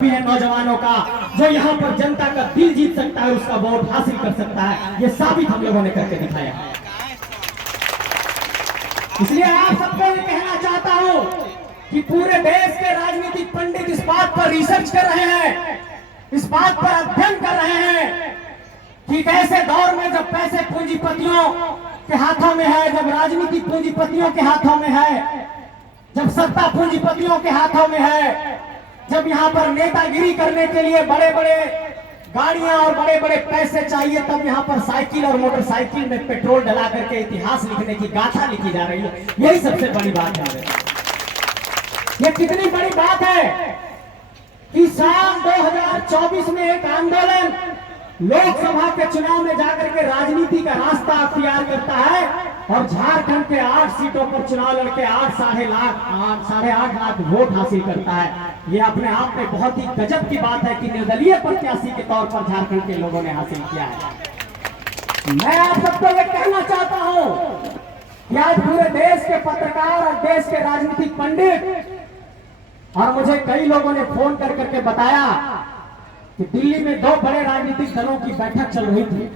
भी है नौजवानों का जो यहाँ पर जनता का दिल जीत सकता है, उसका वोट हासिल कर सकता है। ये साबित हम लोगों ने करके दिखाया। इसलिए आप सबको ये कहना चाहता हूँ कि पूरे देश के राजनीतिक पंडित इस बात पर रिसर्च कर रहे हैं, इस बात पर अध्ययन कर रहे हैं कि कैसे दौर में जब पैसे पूंजीपतियों के हाथों में है, जब राजनीतिक पूंजीपतियों के हाथों में है, जब सत्ता पूंजीपतियों के हाथों में है, जब यहाँ पर नेतागिरी करने के लिए बड़े बड़े गाड़ियां और बड़े बड़े पैसे चाहिए, तब यहाँ पर साइकिल और मोटरसाइकिल में पेट्रोल डला करके इतिहास लिखने की गाथा लिखी जा रही है। यही सबसे बड़ी बात है। ये कितनी बड़ी बात है कि साल 2024 में एक आंदोलन लोकसभा के चुनाव में जाकर के राजनीति का रास्ता अख्तियार करता है और झारखंड के 8 सीटों पर चुनाव लड़के 8.5 लाख वोट हासिल करता है। ये अपने आप में बहुत ही गजब की बात है कि निर्दलीय प्रत्याशी के तौर पर झारखंड के लोगों ने हासिल किया है। मैं आप सबको ये कहना चाहता हूं कि आज पूरे देश के पत्रकार और देश के राजनीतिक पंडित और मुझे कई लोगों ने फोन कर करके बताया कि दिल्ली में 2 बड़े राजनीतिक दलों की बैठक चल रही थी,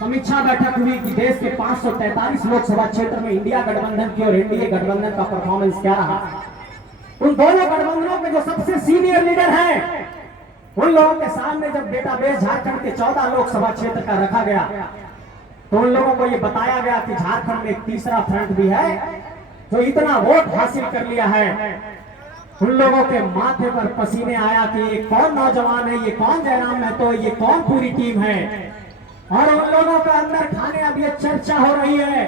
समीक्षा बैठक हुई कि देश के 543 लोकसभा क्षेत्र में इंडिया गठबंधन की और एनडीए गठबंधन का परफॉर्मेंस क्या रहा। उन दोनों गठबंधनों के जो सबसे सीनियर लीडर हैं, उन लोगों के सामने जब डेटाबेस झारखंड के 14 लोकसभा क्षेत्र का रखा गया तो उन लोगों को यह बताया गया कि झारखंड में एक तीसरा फ्रंट भी है जो इतना वोट हासिल कर लिया है। उन लोगों के माथे पर पसीने आया कि ये कौन नौजवान है, ये कौन जयराम महतो, ये कौन पूरी टीम है। और उन लोगों के अंदर खाने अब ये चर्चा हो रही है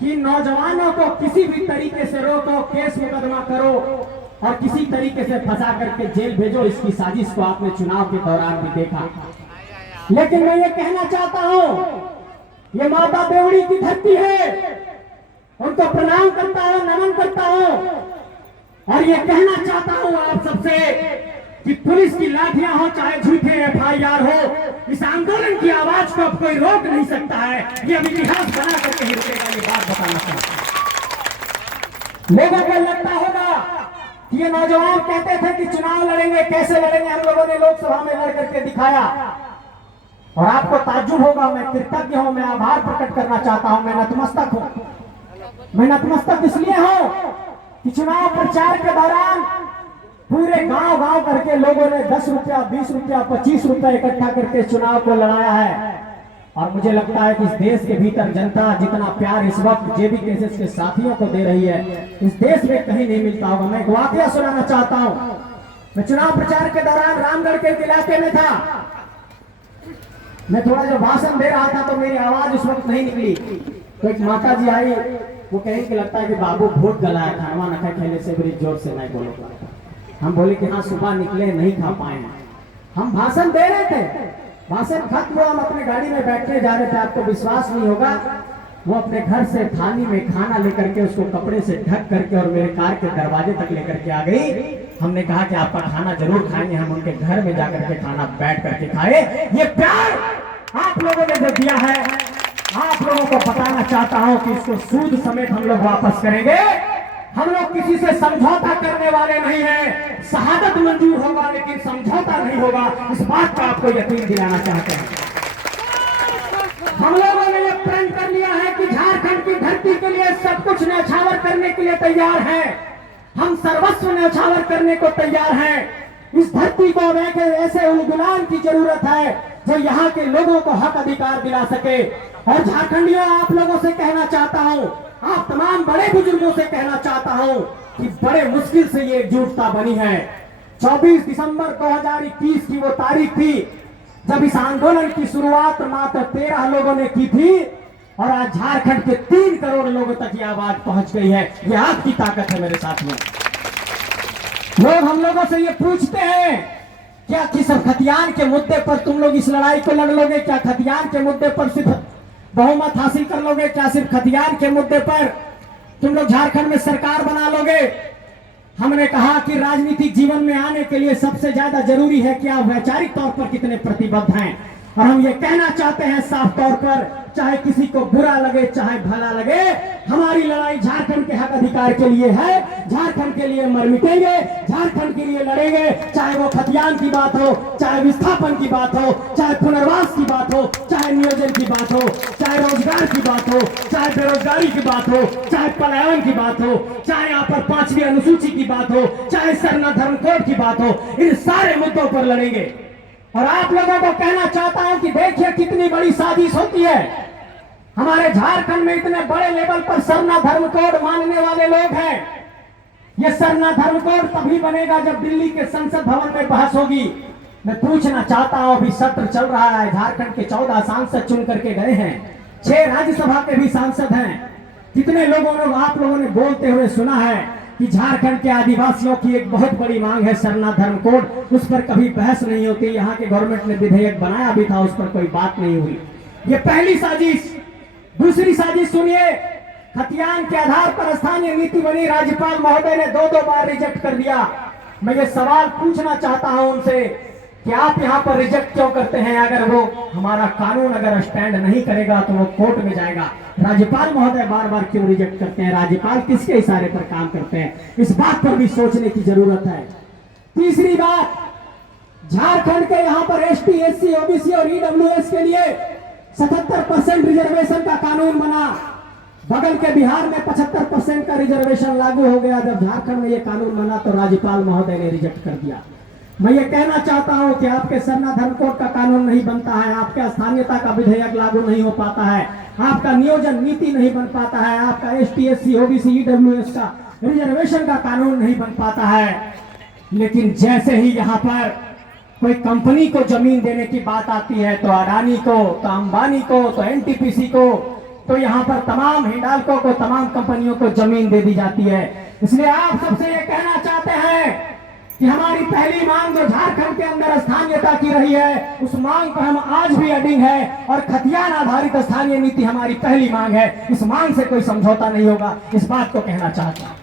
कि नौजवानों को किसी भी तरीके से रोको, केस मुकदमा करो और किसी तरीके से फंसा करके जेल भेजो। इसकी साजिश को आपने चुनाव के दौरान भी देखा। लेकिन मैं ये कहना चाहता हूं, ये माता देवड़ी की धरती है, उनको प्रणाम करता हूं, नमन करता हूं और ये कहना चाहता हूं आप सबसे कि पुलिस की लाठियां हो चाहे झूठे एफआईआर हो, इस आंदोलन की आवाज को अब कोई रोक नहीं सकता है। ये अब इतिहास बना करके ही रुकेगा। ये बात बताना चाहता हूं। लोगों को लगता होगा कि ये नौजवान कहते थे कि चुनाव लड़ेंगे, कैसे लड़ेंगे, हम लोगों ने लोकसभा में लड़ करके दिखाया। और आपको ताज्जुब होगा, मैं कृतज्ञ हूं, मैं आभार प्रकट करना चाहता हूं, मैं नतमस्तक हूं। मैं नतमस्तक इसलिए हूं कि चुनाव प्रचार के दौरान पूरे गांव गांव करके लोगों ने 10 रुपया, 20 रुपया, 25 रुपया इकट्ठा करके चुनाव को लड़ाया है। और मुझे लगता है कि इस देश के भीतर जनता जितना प्यार इस वक्त जेबी केसेस के साथियों को दे रही है, इस देश में कहीं नहीं मिलता होगा। मैं एक वाकया सुनाना चाहता हूं। मैं चुनाव प्रचार के दौरान रामगढ़ के इलाके में था। मैं थोड़ा जो भाषण दे रहा था तो मेरी आवाज उस वक्त नहीं निकली, तो एक माता जी आई, वो कहें कि लगता है कि बाबू भूत गला है, खानवा न खाए, खेले से बड़ी जोर से नहीं बोलो। हम बोले कि हाँ सुबह निकले, नहीं खा पाए। हम भाषण दे रहे थे, भाषण खत्म हुआ, हम अपने गाड़ी में बैठने जा रहे थे। आपको विश्वास नहीं होगा, वो अपने घर से थाली में खाना लेकर के उसको कपड़े से ढक करके और मेरे कार के दरवाजे तक लेकर के आ गई। हमने कहा कि आपका खाना जरूर खाएंगे। हम उनके घर में जाकर के खाना बैठ करके खाए। ये प्यार आप लोगों ने जो दिया है, आप लोगों को बताना चाहता हूं कि इसको सूद समेत हम लोग वापस करेंगे। हम लोग किसी से समझौता करने वाले नहीं हैं। शहादत मंजूर होगा लेकिन समझौता नहीं होगा, इस बात का आपको यकीन दिलाना चाहते हैं। हम लोगों ने यह प्रण कर लिया है कि झारखंड की धरती के लिए सब कुछ न्यौछावर करने के लिए तैयार हैं। हम सर्वस्व न्यौछावर करने को तैयार हैं। इस धरती को ऐसे गुलाम की जरूरत है जो यहाँ के लोगों को हक अधिकार दिला सके। और झारखंडियों, आप लोगों से कहना चाहता हूँ, आप तमाम बड़े बुजुर्गों से कहना चाहता हूँ कि बड़े मुश्किल से ये एकजुटता बनी है। 24 दिसंबर 2021 की वो तारीख थी जब इस आंदोलन की शुरुआत मात्र 13 लोगों ने की थी और आज झारखंड के 3 करोड़ लोगों तक ये आवाज पहुंच गई है। ये आपकी ताकत है मेरे साथ में। लोग हम लोगों से ये पूछते हैं क्या कि सिर्फ खतियान के मुद्दे पर तुम लोग इस लड़ाई को लड़ लोगे? क्या खतियान के मुद्दे पर सिर्फ बहुमत हासिल कर लोगे? क्या सिर्फ खतियान के मुद्दे पर तुम लोग झारखंड में सरकार बना लोगे? हमने कहा कि राजनीतिक जीवन में आने के लिए सबसे ज्यादा जरूरी है कि आप वैचारिक तौर पर कितने प्रतिबद्ध हैं। और हम ये कहना चाहते हैं साफ तौर पर चाहे किसी को बुरा लगे चाहे भला लगे, हमारी लड़ाई झारखंड के हक अधिकार के लिए है। झारखंड के लिए मर मिटेंगे, झारखंड के लिए लड़ेंगे, चाहे वो खतियान की बात हो, चाहे विस्थापन की बात हो, चाहे पुनर्वास की बात हो, चाहे नियोजन की बात हो, चाहे रोजगार की बात हो, चाहे बेरोजगारी की बात हो, चाहे पलायन की बात हो, चाहे यहाँ पर 5वीं अनुसूची की बात हो, चाहे सरना धर्म कोड की बात हो, इन सारे मुद्दों पर लड़ेंगे। और आप लोगों को कहना चाहता हूं कि देखिए कितनी बड़ी साजिश होती है। हमारे झारखंड में इतने बड़े लेवल पर सरना धर्म कोड मानने वाले लोग हैं। यह सरना धर्म कोड तभी बनेगा जब दिल्ली के संसद भवन में बहस होगी। मैं पूछना चाहता हूं, अभी सत्र चल रहा है, झारखंड के 14 सांसद चुन करके गए हैं, 6 राज्यसभा के भी सांसद हैं। कितने लोगों ने आप लोगों ने बोलते हुए सुना है कि झारखंड के आदिवासियों की एक बहुत बड़ी मांग है सरना धर्म कोड, उस पर कभी बहस नहीं होती। यहाँ के गवर्नमेंट ने विधेयक बनाया भी था, उस पर कोई बात नहीं हुई। ये पहली साजिश। दूसरी साजिश सुनिए, खतियान के आधार पर स्थानीय नीति बनी, राज्यपाल महोदय ने 2 बार रिजेक्ट कर दिया। मैं ये सवाल पूछना चाहता हूं उनसे कि आप यहाँ पर रिजेक्ट क्यों करते हैं? अगर वो हमारा कानून अगर स्टैंड नहीं करेगा तो वो कोर्ट में जाएगा। राज्यपाल महोदय बार बार क्यों रिजेक्ट करते हैं? राज्यपाल किसके इशारे पर काम करते हैं? इस बात पर भी सोचने की जरूरत है। तीसरी बात, झारखंड के यहाँ पर एसटी, एससी, ओबीसी और ईडब्ल्यूएस के लिए 77% रिजर्वेशन का कानून बना। बगल के बिहार में 75% का रिजर्वेशन लागू हो गया। जब झारखंड में यह कानून बना तो राज्यपाल महोदय ने रिजेक्ट कर दिया। मैं ये कहना चाहता हूं कि आपके सरना धर्म कोड का कानून नहीं बनता है, आपका स्थानीयता का विधेयक लागू नहीं हो पाता है, आपका नियोजन नीति नहीं बन पाता है, आपका एसटी, एससी, ओबीसी, ईडब्ल्यूएस का रिजर्वेशन का कानून नहीं बन पाता है। लेकिन जैसे ही यहाँ पर कोई कंपनी को जमीन देने की बात आती है तो अडानी को, तो अंबानी को, तो एनटीपीसी को, तो यहाँ पर तमाम हिंडाल्को को, तमाम कंपनियों को जमीन दे दी जाती है। इसलिए आप सबसे ये कहना चाहते हैं कि हमारी पहली मांग जो झारखंड के अंदर स्थानीयता की रही है, उस मांग पर हम आज भी अडिग है और खतियान आधारित स्थानीय नीति हमारी पहली मांग है। इस मांग से कोई समझौता नहीं होगा, इस बात को कहना चाहता हूं।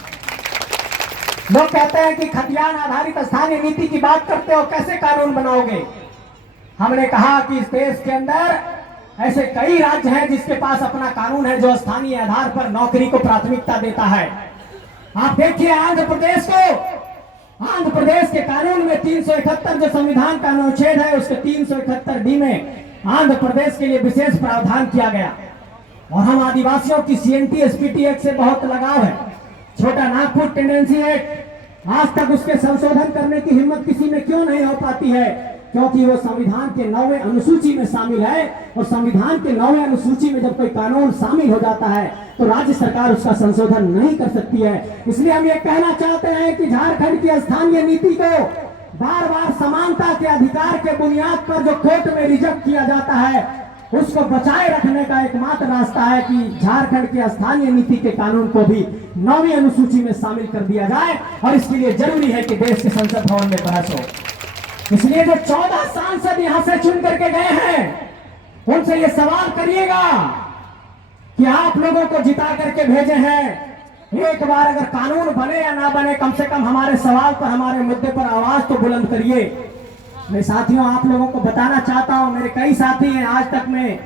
लोग कहते हैं कि खतियान आधारित स्थानीय नीति की बात करते हो, कैसे कानून बनाओगे? हमने कहा कि इस देश के अंदर ऐसे कई राज्य हैं जिसके पास अपना कानून है जो स्थानीय आधार पर नौकरी को प्राथमिकता देता है। आप देखिए आंध्र प्रदेश को, आंध्र प्रदेश के कानून में 371 जो संविधान का अनुच्छेद है, उसके 371D में आंध्र प्रदेश के लिए विशेष प्रावधान किया गया। और हम आदिवासियों की सीएनटी एसपीटी एक्ट से बहुत लगाव है। छोटा नागपुर टेंडेंसी एक्ट, आज तक उसके संशोधन करने की हिम्मत किसी में क्यों नहीं हो पाती है? क्योंकि वो संविधान के 9वें अनुसूची में शामिल है, और संविधान के 9वें अनुसूची में जब कोई कानून शामिल हो जाता है तो राज्य सरकार उसका संशोधन नहीं कर सकती है। इसलिए हम ये कहना चाहते हैं कि झारखंड की स्थानीय नीति को बार बार समानता के अधिकार के बुनियाद पर जो कोर्ट में रिजेक्ट किया जाता है, उसको बचाए रखने का एकमात्र रास्ता है कि झारखंड की स्थानीय नीति के कानून को भी 9वीं अनुसूची में शामिल कर दिया जाए। और इसके लिए जरूरी है कि देश के संसद भवन में बहस हो। इसलिए जो 14 सांसद यहां से चुन करके गए हैं, उनसे ये सवाल करिएगा कि आप लोगों को जिता करके भेजे हैं, एक बार अगर कानून बने या ना बने, कम से कम हमारे सवाल पर, हमारे मुद्दे पर आवाज तो बुलंद करिए। मैं साथियों आप लोगों को बताना चाहता हूं, मेरे कई साथी हैं, आज तक में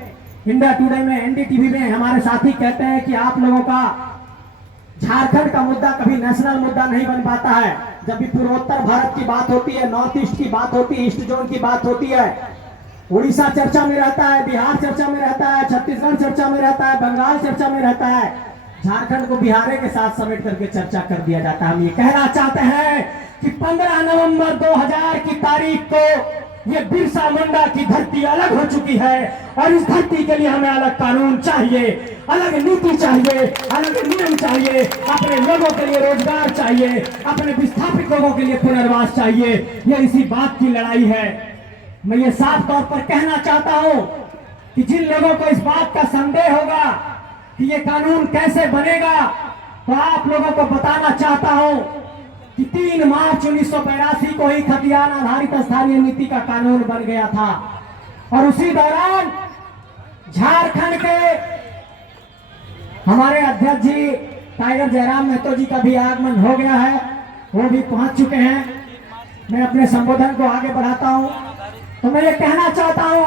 इंडिया टुडे में, एनडीटीवी में हमारे साथी कहते हैं कि आप लोगों का झारखंड का मुद्दा कभी नेशनल मुद्दा नहीं बन पाता है। जब भी पूर्वोत्तर भारत की बात होती है, नॉर्थ ईस्ट की बात होती है, ईस्ट जोन की बात होती है, उड़ीसा चर्चा में रहता है, बिहार चर्चा में रहता है, छत्तीसगढ़ चर्चा में रहता है, बंगाल चर्चा में रहता है, झारखंड को बिहार के साथ समेट करके चर्चा कर दिया जाता है। हम ये कहना चाहते हैं कि 15 नवंबर 2000 की तारीख को ये बिरसा मुंडा की धरती अलग हो चुकी है, और इस धरती के लिए हमें अलग कानून चाहिए, अलग नीति चाहिए, अलग नियम चाहिए, अपने लोगों के लिए रोजगार चाहिए, अपने विस्थापित लोगों के लिए पुनर्वास चाहिए। यह इसी बात की लड़ाई है। मैं ये साफ तौर पर कहना चाहता हूं कि जिन लोगों को इस बात का संदेह होगा कि ये कानून कैसे बनेगा, तो आप लोगों को बताना चाहता हूं कि 3 मार्च 1982 को ही खतियान आधारित स्थानीय नीति का कानून बन गया था, और उसी दौरान झारखंड के हमारे अध्यक्ष जी टाइगर जयराम महतो जी का भी आगमन हो गया है, वो भी पहुंच चुके हैं। मैं अपने संबोधन को आगे बढ़ाता हूं, तो मैं ये कहना चाहता हूं